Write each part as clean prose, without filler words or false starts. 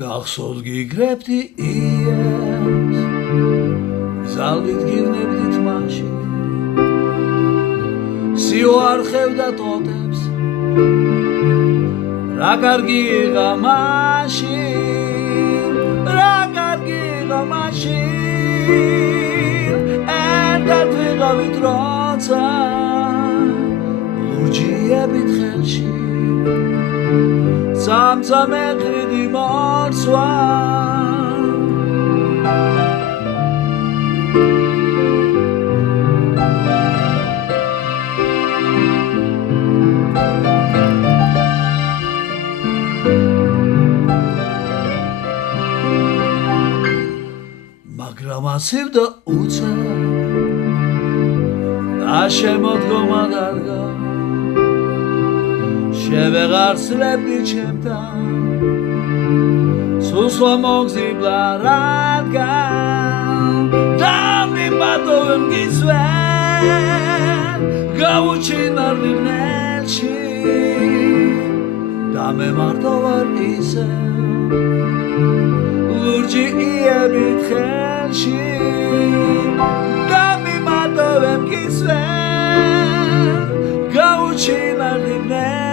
გახსოვს გიგრებდი იეს ზალით გიგნებდით მაშინ სიუარხევდა ტოტებს რა კარგი იღა მაშინ ერთად ვიღავით როცა ლურჯიებით ხელში სამწამეყრიდი მორცვა მაგრამ ასივდა უცე და შემოდგომა დარგა შევეღარსლებდი ჩემთან სუსვა მოგზიბლა რადგან და მიბატოვე მგისვენ გავუჩინარდი ნელში და მე მარტო ვარ ისე ლურჯი იებით ხელში და მიბატოვე მგისვენ გავუჩინარდი ნელში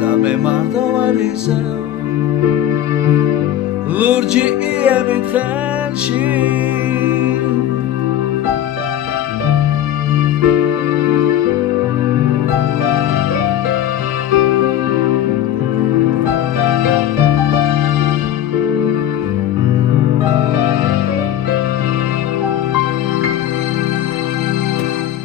და მე მარტო ვარ ისევ ლურჯი იებით ხელში